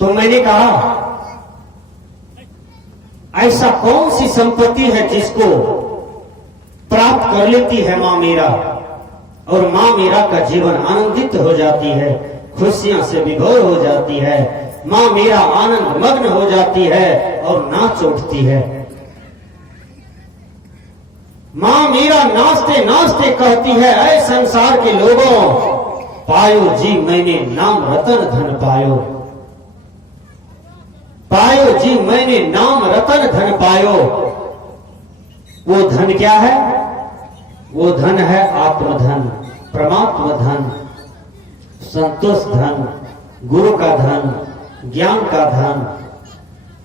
तो मैंने कहा ऐसा कौन सी संपत्ति है जिसको प्राप्त कर लेती है मां मीरा, और मां मीरा का जीवन आनंदित हो जाती है, खुशियां से विभोर हो जाती है, मां मीरा आनंद मग्न हो जाती है और नाच उठती है। मां मीरा नाचते नाचते कहती है, ऐ संसार के लोगों, पायो जी मैंने नाम रतन धन पायो, पायो जी मैंने नाम रतन धन पायो। वो धन क्या है? वो धन है आत्मधन, परमात्मा धन, संतोष धन, गुरु का धन, ज्ञान का धन।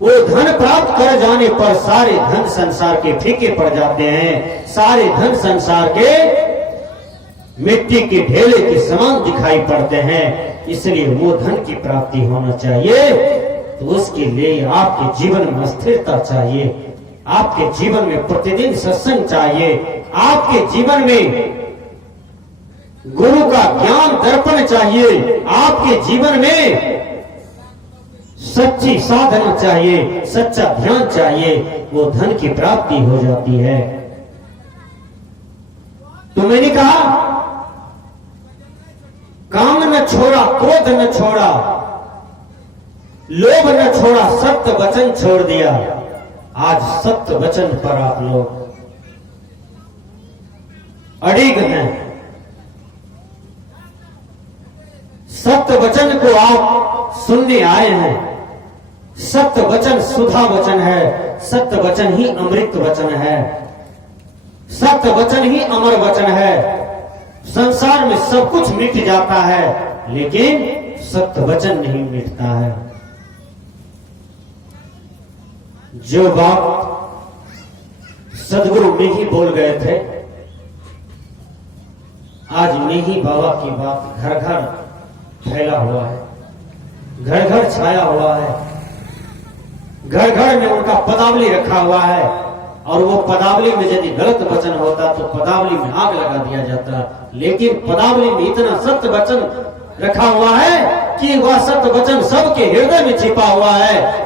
वो धन प्राप्त कर जाने पर सारे धन संसार के फीके पड़ जाते हैं, सारे धन संसार के मिट्टी के ढेले के समान दिखाई पड़ते हैं। इसलिए वो धन की प्राप्ति होना चाहिए, तो उसके लिए आपके जीवन में स्थिरता चाहिए, आपके जीवन में प्रतिदिन सत्संग चाहिए, आपके जीवन में गुरु का ज्ञान दर्पण चाहिए, आपके जीवन में सच्ची साधना चाहिए, सच्चा ध्यान चाहिए, वो धन की प्राप्ति हो जाती है। तो मैंने कहा काम न छोड़ा, क्रोध न छोड़ा, लोभ न छोड़ा, सत्य वचन छोड़ दिया। आज सत्य वचन पर आप लोग अड़िग हैं, सत्य वचन को आप सुनने आए हैं। सत्य वचन सुधा वचन है, सत्य वचन ही अमृत वचन है, सत्य वचन ही अमर वचन है। संसार में सब कुछ मिट जाता है, लेकिन सत्य वचन नहीं मिटता है। जो बात सदगुरु में ही बोल गए थे, आज मेही बाबा की बात घर घर फैला हुआ है, घर घर छाया हुआ है, घर घर में उनका पदावली रखा हुआ है। और वो पदावली में यदि गलत वचन होता तो पदावली में आग लगा दिया जाता, लेकिन पदावली में इतना सत्य वचन रखा हुआ है कि वह सत्य वचन सबके हृदय में छिपा हुआ है।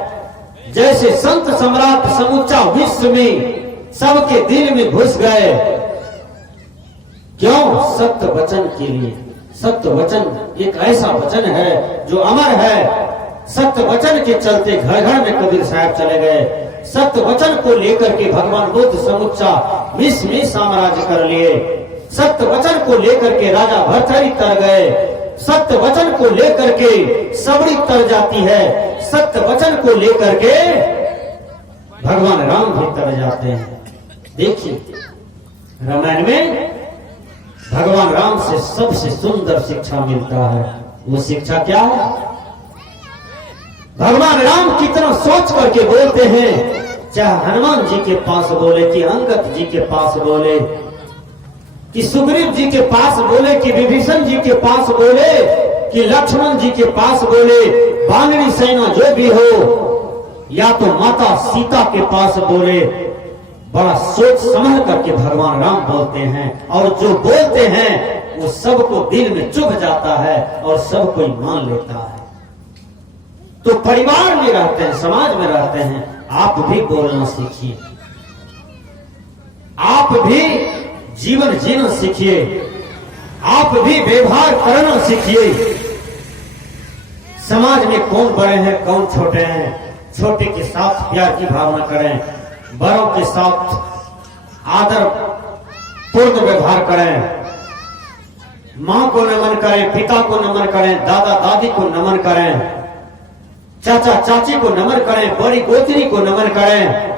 जैसे संत सम्राट समूचा विश्व में सबके दिल में घुस गए। क्यों? सत्य वचन के लिए। सत्य वचन एक ऐसा वचन है जो अमर है। सत्य वचन के चलते घर घर में कबीर साहब चले गए। सत्य वचन को लेकर के भगवान बुद्ध समूचा विश्व में साम्राज्य कर लिए। सत्य वचन को लेकर के राजा भर्तृहरि तर गए। सत्य वचन को लेकर के सबरी तर जाती है। सत्य वचन को लेकर के भगवान राम भी तर जाते हैं। देखिए रामायण में भगवान राम से सबसे सुंदर शिक्षा मिलता है। वो शिक्षा क्या है? भगवान राम कितना सोच करके बोलते हैं, चाहे हनुमान जी के पास बोले कि अंगद जी के पास बोले कि सुग्रीव जी के पास बोले कि विभीषण जी के पास बोले कि लक्ष्मण जी के पास बोले, वानरी सेना जो भी हो, या तो माता सीता के पास बोले, बड़ा सोच समझ करके भगवान राम बोलते हैं। और जो बोलते हैं वो सबको दिल में चुभ जाता है और सब कोई मान लेता है। तो परिवार में रहते हैं, समाज में रहते हैं, आप भी बोलना सीखिए, आप भी जीवन जीना सीखिए, आप भी व्यवहार करना सीखिए। समाज में कौन बड़े हैं कौन छोटे हैं, छोटे के साथ प्यार की भावना करें, बड़ों के साथ आदर पूर्ण व्यवहार करें, मां को नमन करें, पिता को नमन करें, दादा दादी को नमन करें, चाचा चाची को नमन करें, बड़ी गोत्री को नमन करें।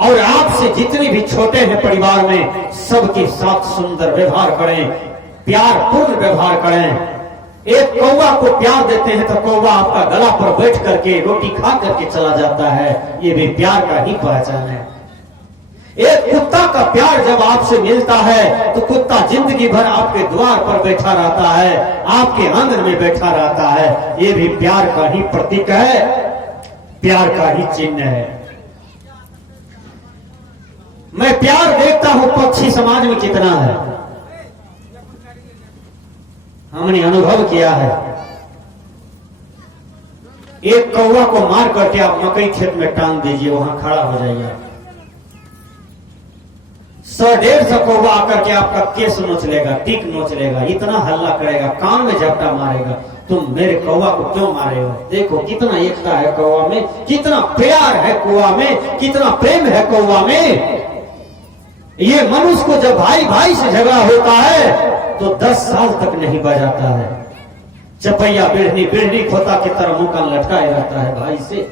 और आपसे जितने भी छोटे हैं परिवार में, सबके साथ सुंदर व्यवहार करें, प्यार पूर्ण व्यवहार करें। एक कौवा को प्यार देते हैं तो कौवा आपका गला पर बैठ करके रोटी खा करके चला जाता है, ये भी प्यार का ही पहचान है। एक कुत्ता का प्यार जब आपसे मिलता है तो कुत्ता जिंदगी भर आपके द्वार पर बैठा रहता है, आपके आंगन में बैठा रहता है, ये भी प्यार का ही प्रतीक है, प्यार का ही चिन्ह है। मैं प्यार देखता हूं पक्षी समाज में कितना है, हमने अनुभव किया है। एक कौवा को मार करके आप मकई खेत में टांग दीजिए, वहां खड़ा हो जाइए। 100-150 कौवा आकर के आपका केस नोच लेगा, टिक नोच लेगा, इतना हल्ला करेगा, कान में झपटा मारेगा, तुम मेरे कौवा को क्यों मारे हो? देखो कितना एकता है कौवा में, कितना प्यार है कौवा में, कितना प्रेम है कौवा में। ये मनुष्य को जब भाई भाई से झगड़ा होता है तो 10 साल तक नहीं बजाता है। चपैया बिढ़नी बिढ़नी खोता की तरह मुंह कान लटकाए रहता है भाई से।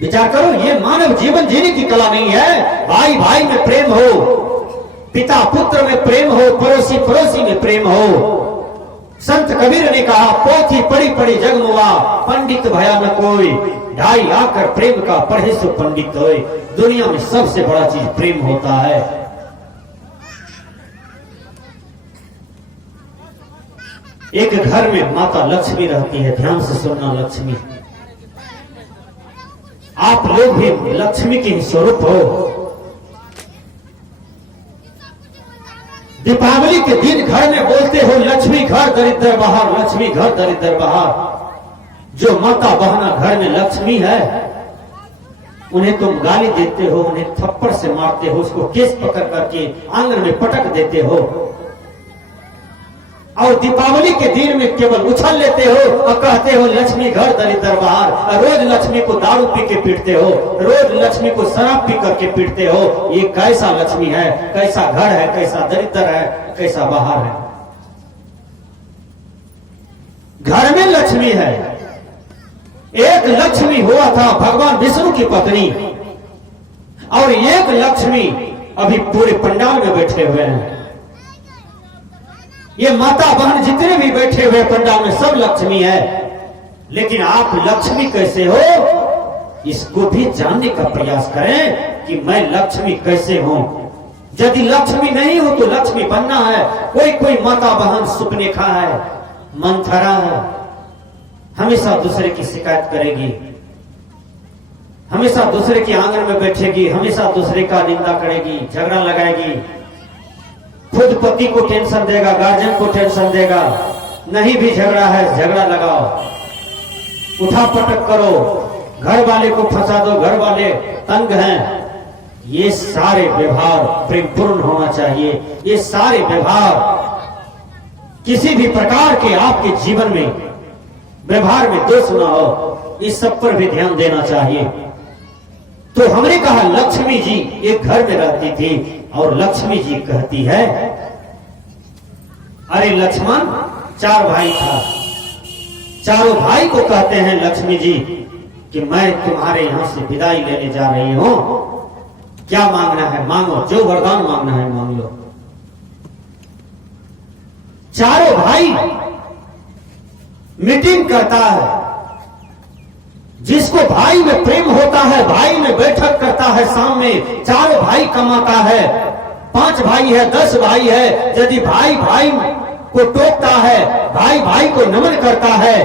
विचार करो, ये मानव जीवन जीने की कला नहीं है। भाई भाई में प्रेम हो, पिता पुत्र में प्रेम हो, पड़ोसी पड़ोसी में प्रेम हो। संत कबीर ने कहा, पोथी पढ़ी पढ़ी जगमुआ, पंडित भया न कोई, ढाई आकर प्रेम का पढ़े सो पंडित होए। दुनिया में सबसे बड़ा चीज प्रेम होता है। एक घर में माता लक्ष्मी रहती है, ध्यान से सुनना लक्ष्मी। आप लोग भी लक्ष्मी के स्वरूप हो। दीपावली के दिन घर में बोलते हो, लक्ष्मी घर दरिद्र बाहर, लक्ष्मी घर दरिद्र बाहर। जो माता बहना घर में लक्ष्मी है, उन्हें तुम गाली देते हो, उन्हें थप्पड़ से मारते हो, उसको केस पकड़ करके आंगन में पटक देते हो, और दीपावली के दिन में केवल उछल लेते हो और कहते हो लक्ष्मी घर दरिद्र बाहर। और रोज लक्ष्मी को दारू पी के पीटते हो, रोज लक्ष्मी को शराब पी करके पीटते हो। ये कैसा लक्ष्मी है, कैसा घर है, कैसा दरिद्र है, कैसा बाहर है। घर में लक्ष्मी है। एक लक्ष्मी हुआ था भगवान विष्णु की पत्नी, और एक लक्ष्मी अभी पूरे पंडाल में बैठे हुए हैं। ये माता बहन जितने भी बैठे हुए पंडाल में सब लक्ष्मी है। लेकिन आप लक्ष्मी कैसे हो, इसको भी जानने का प्रयास करें कि मैं लक्ष्मी कैसे हूं। यदि लक्ष्मी नहीं हो तो लक्ष्मी बनना है। कोई कोई माता बहन सुपनेखा है, मंथरा है, हमेशा दूसरे की शिकायत करेगी, हमेशा दूसरे के आंगन में बैठेगी, हमेशा दूसरे का निंदा करेगी, झगड़ा लगाएगी, खुद पति को टेंशन देगा, गार्जियन को टेंशन देगा। नहीं भी झगड़ा है, झगड़ा लगाओ, उठा पटक करो, घर वाले को फंसा दो, घर वाले तंग हैं। ये सारे व्यवहार प्रेमपूर्ण होना चाहिए। ये सारे व्यवहार किसी भी प्रकार के आपके जीवन में व्यवहार में दोष ना हो, इस सब पर भी ध्यान देना चाहिए। तो हमने कहा लक्ष्मी जी एक घर में रहती थी, और लक्ष्मी जी कहती है, अरे लक्ष्मण, 4 भाई था, चारों भाई को कहते हैं लक्ष्मी जी कि मैं तुम्हारे यहां से विदाई लेने जा रही हूं, क्या मांगना है मांगो, जो वरदान मांगना है मांग लो। चारों भाई मीटिंग करता है। जिसको भाई में प्रेम होता है, भाई में बैठक करता है, शाम में चारों भाई कमाता है। 5 भाई है, 10 भाई है, यदि भाई भाई को टोकता है, भाई भाई को नमन करता है,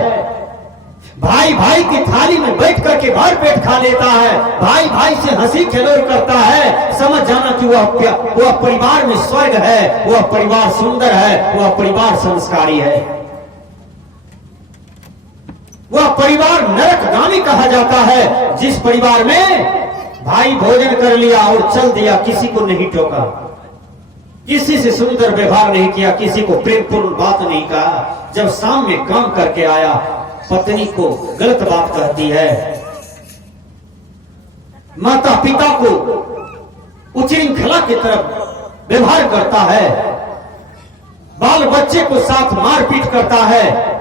भाई भाई की थाली में बैठ करके भर पेट खा लेता है, भाई भाई से हंसी खिलौड़ करता है, समझ जाना कि वह परिवार में स्वर्ग है, वह परिवार सुंदर है, वह परिवार संस्कारी है। वह परिवार नरकगामी कहा जाता है जिस परिवार में भाई भोजन कर लिया और चल दिया, किसी को नहीं टोका, किसी से सुंदर व्यवहार नहीं किया, किसी को प्रेमपूर्ण बात नहीं कहा। जब शाम में काम करके आया, पत्नी को गलत बात कहती है, माता पिता को उच्चृंखला की तरफ व्यवहार करता है, बाल बच्चे को साथ मारपीट करता है,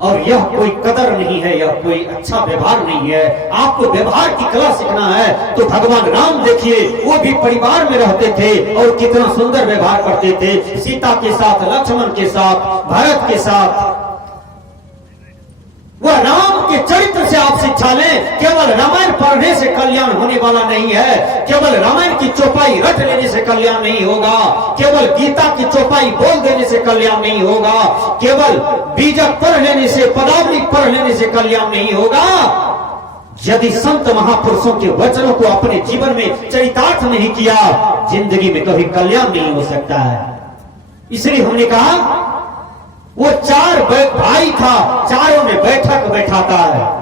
और यह कोई कदर नहीं है, यह कोई अच्छा व्यवहार नहीं है। आपको व्यवहार की कला सीखना है तो भगवान राम देखिए, वो भी परिवार में रहते थे और कितना सुंदर व्यवहार करते थे, सीता के साथ, लक्ष्मण के साथ, भरत के साथ। वह राम के चरित्र से आप शिक्षा लें। केवल रामायण पढ़ने से कल्याण होने वाला नहीं है, केवल रामायण की चौपाई रट लेने से कल्याण नहीं होगा, केवल गीता की चौपाई बोल देने से कल्याण नहीं होगा, केवल बीजक पढ़ लेने से, पदावली पढ़ लेने से कल्याण नहीं होगा। यदि संत महापुरुषों के वचनों को अपने जीवन में चरितार्थ नहीं किया, जिंदगी में कभी कल्याण नहीं हो सकता है। इसलिए हमने कहा वो चार भाई था, चारों में बैठक बैठाता है।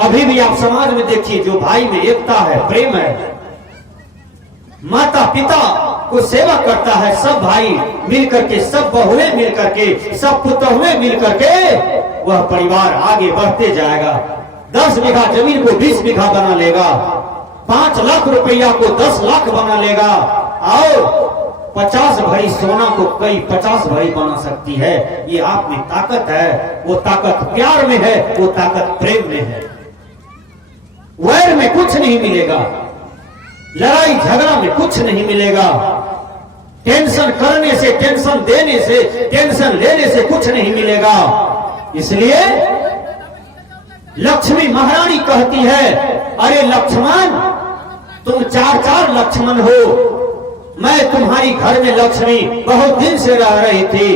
अभी भी आप समाज में देखिए, जो भाई में एकता है, प्रेम है, माता पिता को सेवा करता है, सब भाई मिल करके, सब बहुएं मिल करके, सब पुतहुएं मिल करके, वह परिवार आगे बढ़ते जाएगा। 10 बीघा जमीन को 20 बीघा बना लेगा, 5 लाख रुपया को 10 लाख बना लेगा, और 50 भरी सोना को कई 50 भरी बना सकती है। ये आप में ताकत है, वो ताकत प्यार में है, वो ताकत प्रेम में है। वैर में कुछ नहीं मिलेगा, लड़ाई झगड़ा में कुछ नहीं मिलेगा, टेंशन करने से, टेंशन देने से, टेंशन लेने से कुछ नहीं मिलेगा। इसलिए लक्ष्मी महारानी कहती है, अरे लक्ष्मण, तुम 4 लक्ष्मण हो, मैं तुम्हारी घर में लक्ष्मी बहुत दिन से रह रही थी।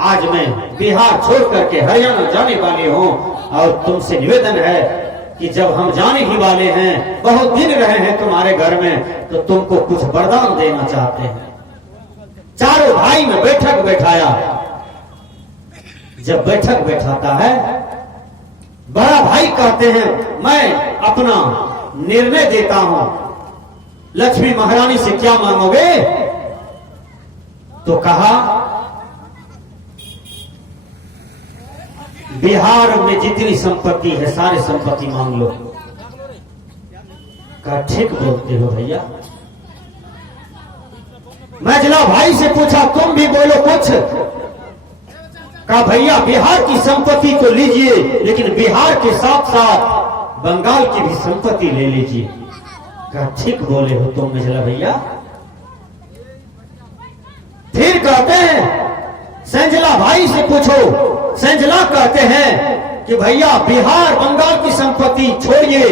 आज मैं बिहार छोड़ करके हरियाणा जाने वाली हूं, और तुमसे निवेदन है कि जब हम जाने ही वाले हैं, बहुत दिन रहे हैं तुम्हारे घर में, तो तुमको कुछ वरदान देना चाहते हैं। चारों भाई में बैठक बैठाया। जब बैठक बैठाता है, बड़ा भाई कहते हैं, मैं अपना निर्णय देता हूं, लक्ष्मी महारानी से क्या मांगोगे? तो कहा, बिहार में जितनी संपत्ति है सारी संपत्ति मांग लो। कहा, ठीक बोलते हो भैया। मझला भाई से पूछा, तुम भी बोलो कुछ। कहा, भैया बिहार की संपत्ति तो लीजिए, लेकिन बिहार के साथ साथ बंगाल की भी संपत्ति ले लीजिए। कहा, ठीक बोले हो तुम मझला भैया। फिर कहते हैं, संजला भाई से पूछो। संजला कहते हैं कि भैया बिहार बंगाल की संपत्ति छोड़िए,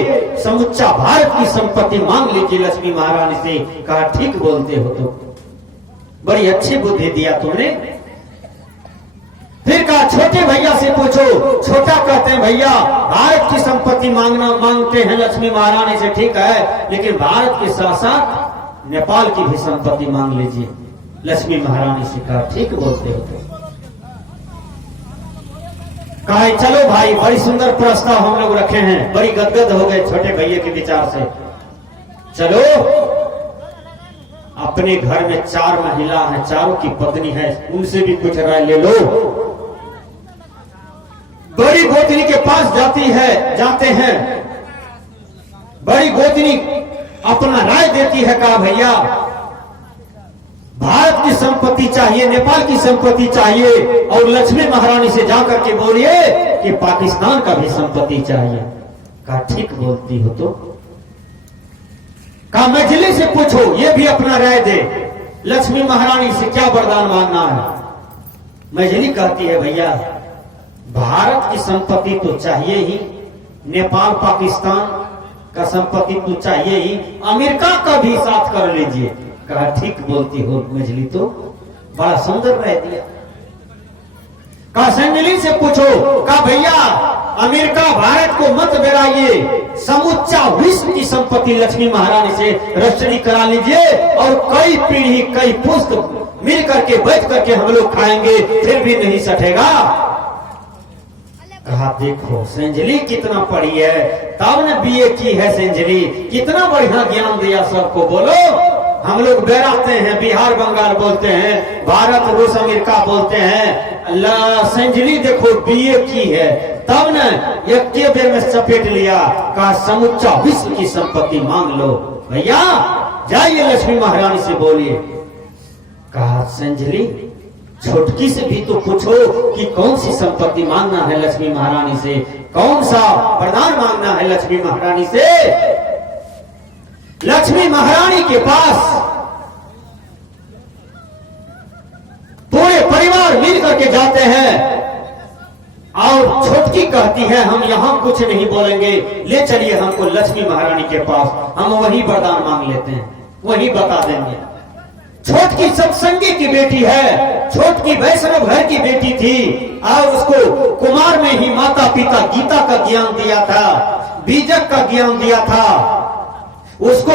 समुच्चा भारत की संपत्ति मांग लीजिए लक्ष्मी महारानी से। कहा, ठीक बोलते हो तुम, बड़ी अच्छी बुद्धि दिया तुमने। फिर कहा, छोटे भैया से पूछो। छोटा कहते हैं, भैया भारत की संपत्ति मांगते हैं लक्ष्मी महारानी से, ठीक है, लेकिन भारत के साथ साथ नेपाल की भी संपत्ति मांग लीजिए लक्ष्मी महारानी से। कहा, ठीक बोलते हो तुम। कहा, चलो भाई, बड़ी सुंदर प्रस्ताव हम लोग रखे हैं। बड़ी गदगद हो गए छोटे भैया के विचार से। चलो, अपने घर में 4 महिला हैं, चारों की पत्नी है, उनसे भी कुछ राय ले लो। बड़ी गोतनी के पास जाते हैं। बड़ी गोतनी अपना राय देती है। कहा, भैया भारत की संपत्ति चाहिए, नेपाल की संपत्ति चाहिए, और लक्ष्मी महारानी से जाकर के बोलिए कि पाकिस्तान का भी संपत्ति चाहिए। कहा, ठीक बोलती हो तो। कहा, मझली से पूछो, ये भी अपना राय दे, लक्ष्मी महारानी से क्या वरदान मांगना है। मझली कहती है, भैया भारत की संपत्ति तो चाहिए ही, नेपाल पाकिस्तान का संपत्ति तो चाहिए ही, अमेरिका का भी साथ कर लीजिए। कहा, ठीक बोलती हो मझली, तो बड़ा सुंदर राय दिया। कहा, संजली से पूछो। कहा, भैया अमेरिका भारत को मत बेराइए, समुच्चा विश्व की संपत्ति लक्ष्मी महारानी से रजिस्ट्री करा लीजिए, और कई पीढ़ी कई पुस्त मिल करके बैठ करके हम लोग खाएंगे, फिर भी नहीं सटेगा। कहा, देखो संजली कितना पढ़ी है, तब ने बीए की है संजली, कितना बढ़िया ज्ञान दिया सबको। बोलो, हम लोग बेराते हैं, बिहार बंगाल बोलते हैं, भारत रूस अमेरिका बोलते हैं, संजली देखो बीए की है, तब ने एक के बेर में चपेट लिया। कहा, समुच्चा विश्व की संपत्ति मांग लो। भैया जाइए लक्ष्मी महारानी से बोलिए। कहा, संजली छोटकी से भी तो पूछो कि कौन सी संपत्ति मांगना है लक्ष्मी महारानी से, कौन सा वरदान मांगना है लक्ष्मी महारानी से। लक्ष्मी महारानी के पास पूरे परिवार मिल करके जाते हैं, और छोटकी कहती है, हम यहां कुछ नहीं बोलेंगे, ले चलिए हमको लक्ष्मी महारानी के पास, हम वही वरदान मांग लेते हैं, वही बता देंगे। छोटकी सत्संगी की बेटी है, छोटकी वैष्णव घर की बेटी थी, और उसको कुमार में ही माता पिता गीता का ज्ञान दिया था, बीजक का ज्ञान दिया था। उसको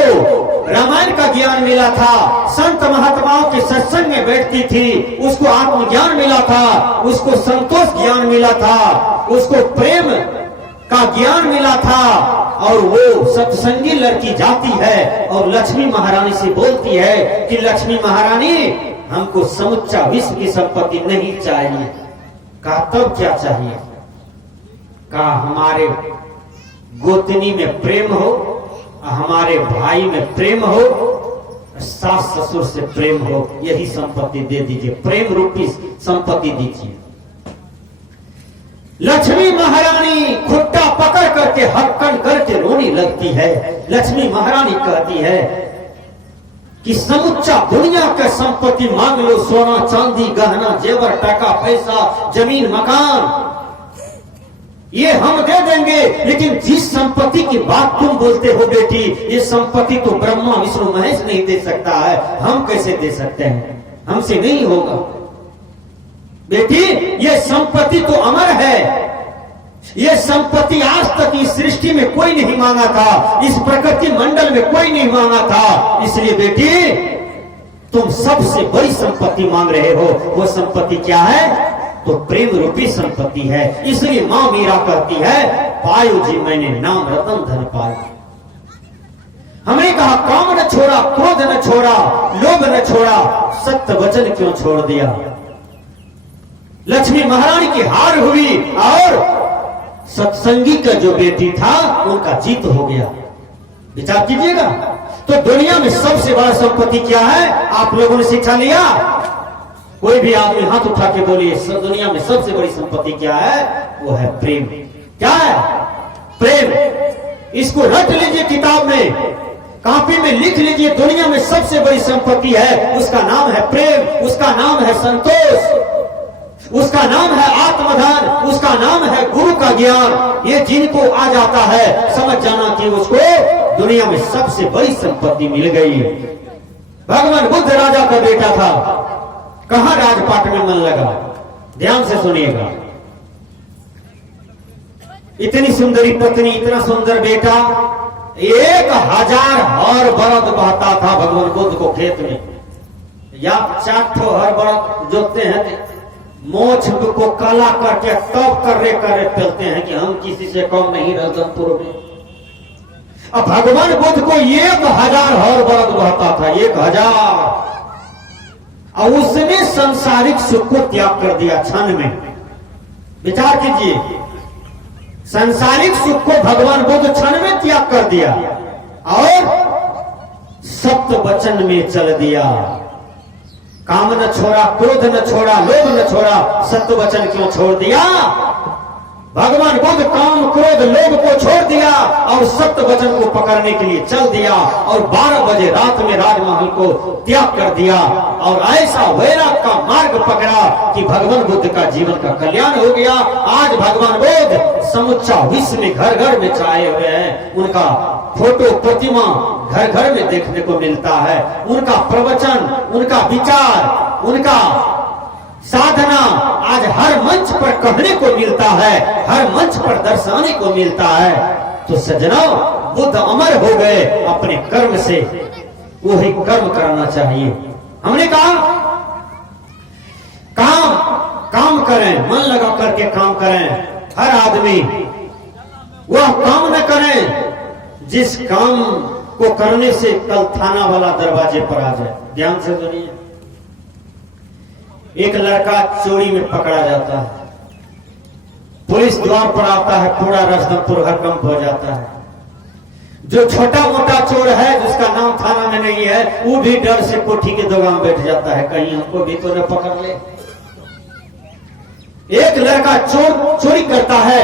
रामायण का ज्ञान मिला था, संत महात्माओं के सत्संग में बैठती थी, उसको आत्मज्ञान मिला था, उसको संतोष ज्ञान मिला था, उसको प्रेम का ज्ञान मिला था, और वो सत्संगी लड़की जाती है और लक्ष्मी महारानी से बोलती है कि लक्ष्मी महारानी हमको समुच्चा विश्व की संपत्ति नहीं चाहिए। कहा तब क्या चाहिए? कहा हमारे गोतनी में प्रेम हो, हमारे भाई में प्रेम हो, सास ससुर से प्रेम हो, यही संपत्ति दे दीजिए, प्रेम रूपी संपत्ति दीजिए। लक्ष्मी महारानी खुट्टा पकड़ करके हक्कन करके रोने लगती है। लक्ष्मी महारानी कहती है कि समुच्चा दुनिया का संपत्ति मांग लो, सोना चांदी गहना जेवर टका पैसा जमीन मकान, ये हम दे देंगे, लेकिन जिस संपत्ति की बात तुम बोलते हो बेटी, ये संपत्ति तो ब्रह्मा विष्णु महेश नहीं दे सकता है, हम कैसे दे सकते हैं, हमसे नहीं होगा। बेटी ये संपत्ति तो अमर है, ये संपत्ति आज तक इस सृष्टि में कोई नहीं मांगा था, इस प्रकृति मंडल में कोई नहीं मांगा था, इसलिए बेटी तुम सबसे बड़ी संपत्ति मांग रहे हो। वो संपत्ति क्या है? तो प्रेम रूपी संपत्ति है। इसलिए मां मीरा कहती है पायो जी मैंने नाम रतन धन पाया। हमने कहा काम न छोड़ा, क्रोध न छोड़ा, लोभ न छोड़ा, सत्य वचन क्यों छोड़ दिया? लक्ष्मी महारानी की हार हुई और सत्संगी का जो बेटी था उनका जीत हो गया। विचार कीजिएगा। तो दुनिया में सबसे बड़ा संपत्ति क्या है? आप लोगों ने शिक्षा लिया? कोई भी आदमी हाथ उठा के बोलिए दुनिया में सबसे बड़ी संपत्ति क्या है? वो है प्रेम। क्या है? प्रेम। इसको रट लीजिए, किताब में कॉपी में लिख लीजिए। दुनिया में सबसे बड़ी संपत्ति है, उसका नाम है प्रेम, उसका नाम है संतोष, उसका नाम है आत्मधन, उसका नाम है गुरु का ज्ञान। ये जिनको आ जाता है समझ जाना कि उसको दुनिया में सबसे बड़ी संपत्ति मिल गई। भगवान बुद्ध राजा का बेटा था, कहां राजपाट में मन लगा? ध्यान से सुनिएगा। इतनी सुंदरी पत्नी, इतना सुंदर बेटा, 1000 हर बरद बहता था भगवान बुद्ध को खेत में। या 4 ठो हर बरद जोतते हैं, मोछ को काला करके तब कर्रे पेलते हैं कि हम किसी से कम नहीं रजनपुर में। अब भगवान बुद्ध को 1000 हर बरद बहता था, 1000, और उसने संसारिक सुख को त्याग कर दिया क्षण में। विचार कीजिए, संसारिक सुख को भगवान बुद्ध क्षण में त्याग कर दिया और सत्य वचन में चल दिया। काम न छोड़ा, क्रोध न छोड़ा, लोभ न छोड़ा, सत्य वचन क्यों छोड़ दिया? भगवान बुद्ध काम क्रोध लोभ को छोड़ दिया और सत्य वचन को पकड़ने के लिए चल दिया और 12 बजे रात में राजमहल को त्याग कर दिया और ऐसा वैराग का मार्ग पकड़ा कि भगवान बुद्ध का जीवन का कल्याण हो गया। आज भगवान बुद्ध समुच्चा विश्व में घर घर में छाए हुए हैं। उनका फोटो प्रतिमा घर घर में देखने को मिलता है। उनका प्रवचन, उनका विचार, उनका साधना आज हर मंच पर कहने को मिलता है, हर मंच पर दर्शाने को मिलता है। तो सज्जनों, बुद्ध अमर हो गए अपने कर्म से, वही कर्म करना चाहिए। हमने कहा काम करें, मन लगा करके काम करें। हर आदमी वह काम न करें जिस काम को करने से कल थाना वाला दरवाजे पर आ जाए। ध्यान से सुनिए। एक लड़का चोरी में पकड़ा जाता है, पुलिस द्वार पर आता है, पूरा रजनपुर हड़कंप हो जाता है। जो छोटा मोटा चोर है जिसका नाम थाना में नहीं है, वो भी डर से कोठी के दोगाम बैठ जाता है, कहीं हमको भी तो न पकड़ ले। एक लड़का चोरी करता है,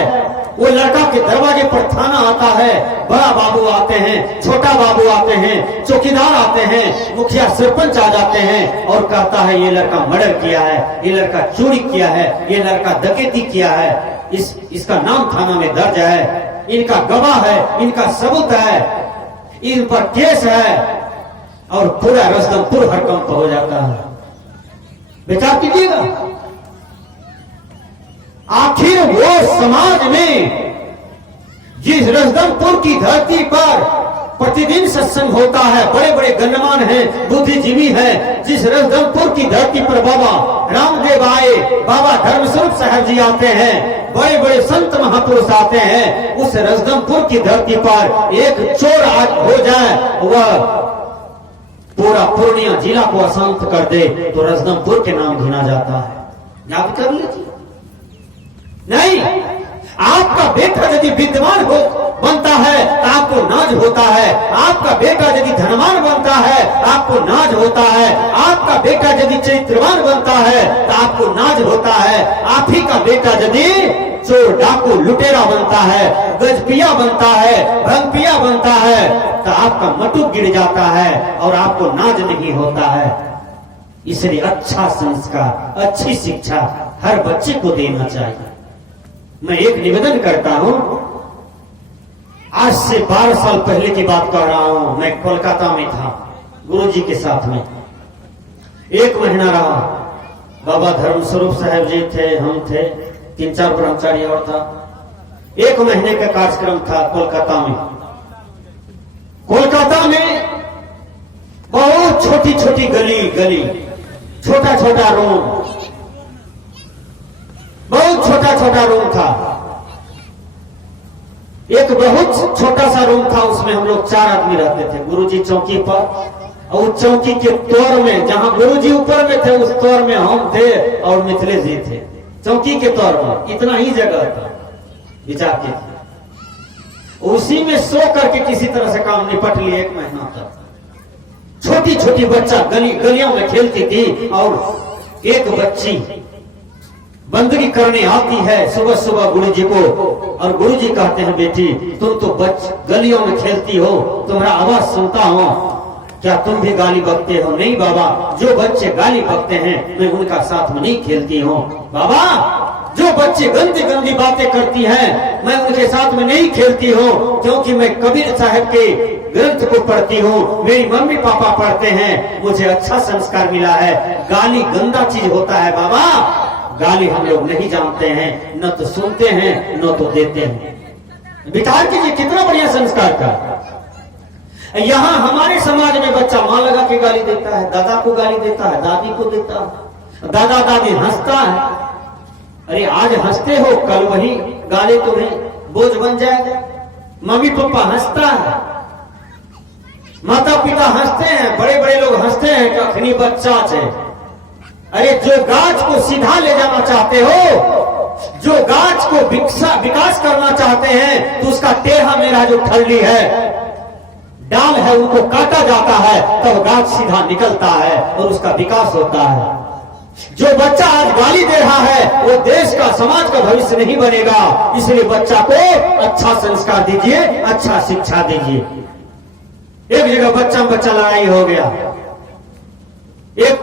वो लड़का के दरवाजे पर थाना आता है, बड़ा बाबू आते हैं, छोटा बाबू आते हैं, चौकीदार आते हैं, मुखिया सरपंच आ जाते हैं और कहता है ये लड़का मर्डर किया है, ये लड़का चोरी किया है, ये लड़का डकैती किया है, इसका नाम थाना में दर्ज है, इनका गवाह है, इनका सबूत है, इन पर केस है, और पूरा रजनपुर हड़कंप हो जाता है। विचार कीजिएगा, आखिर वो समाज में जिस रजनपुर की धरती पर प्रतिदिन सत्संग होता है, बड़े बड़े गण्यमान हैं, बुद्धिजीवी हैं। जिस रजदमपुर की धरती पर बाबा रामदेव आए, बाबा धर्मस्वरूप साहब जी आते हैं, बड़े बड़े संत महापुरुष आते हैं, उस रजदमपुर की धरती पर एक चोर आज हो जाए, वह पूरा पूर्णिया जिला को अशांत कर दे तो रजदमपुर के नाम गिना जाता है। याद कर लीजिए। नहीं, आपका बेटा यदि विद्वान हो बनता है तो आपको नाज होता है। आपका बेटा यदि धनवान बनता है आपको नाज होता है। आपका बेटा यदि चरित्रवान बनता है तो आपको नाज होता है। आप ही का बेटा यदि चोर डाकू लुटेरा बनता है, गजपिया बनता है, भंगपिया बनता है तो आपका मटुक गिर जाता है और आपको नाज नहीं होता है। इसलिए अच्छा संस्कार, अच्छी शिक्षा हर बच्चे को देना चाहिए। मैं एक निवेदन करता हूं, आज से 12 साल पहले की बात कर रहा हूं। मैं कोलकाता में था, गुरुजी के साथ में 1 महीना रहा। बाबा धर्मस्वरूप साहब जी थे, हम थे, 3-4 ब्रह्मचारी और था। 1 महीने का कार्यक्रम था कोलकाता में। कोलकाता में बहुत छोटी छोटी गली, छोटा छोटा रूम, बहुत छोटा छोटा रूम था। एक बहुत छोटा सा रूम था, उसमें हम लोग 4 आदमी रहते थे। गुरुजी चौकी पर, और चौकी के तौर में जहां गुरुजी ऊपर में थे उस तौर में हम थे और मिथिलेश जी थे। चौकी के तौर में इतना ही जगह था, विचार की थी। उसी में सो करके किसी तरह से काम निपट लिए 1 महीना तक। छोटी छोटी बच्चा गलियों में खेलती थी और एक बच्ची बंदगी करने आती है सुबह सुबह गुरुजी को, और गुरुजी कहते हैं बेटी तुम तो गलियों में खेलती हो, तुम्हारा आवाज सुनता हूं, क्या तुम भी गाली बकते हो? नहीं बाबा, जो बच्चे गाली बकते हैं मैं उनका साथ में नहीं खेलती हूँ। बाबा, जो बच्चे गंदी गंदी बातें करती हैं मैं उनके साथ में नहीं खेलती हूँ, क्योंकि मैं कबीर साहब के ग्रंथ को पढ़ती हूँ, मेरी मम्मी पापा पढ़ते हैं, मुझे अच्छा संस्कार मिला है। गाली गंदा चीज होता है बाबा, गाली हम लोग नहीं जानते हैं, न तो सुनते हैं न तो देते हैं। विचार कीजिए कितना बढ़िया संस्कार का। यहाँ हमारे समाज में बच्चा मां लगा के गाली देता है, दादा को गाली देता है, दादी को देता है, दादा दादी हंसता है। अरे आज हंसते हो, कल वही गाली तुम्हें बोझ बन जाएगा। मम्मी पापा हंसता है, माता पिता हंसते हैं, बड़े बड़े लोग हंसते हैं कि अखनी बच्चा छे। अरे जो गाछ को सीधा ले जाना चाहते हो, जो गाछ को विकास करना चाहते हैं, तो उसका टेढ़ा मेढ़ा जो ठल्ली है, डाल है, उनको काटा जाता है तब गाछ सीधा निकलता है और उसका विकास होता है। जो बच्चा आज गाली दे रहा है वो देश का, समाज का भविष्य नहीं बनेगा। इसलिए बच्चा को अच्छा संस्कार दीजिए, अच्छा शिक्षा दीजिए। एक जगह बच्चा लड़ाई हो गया, एक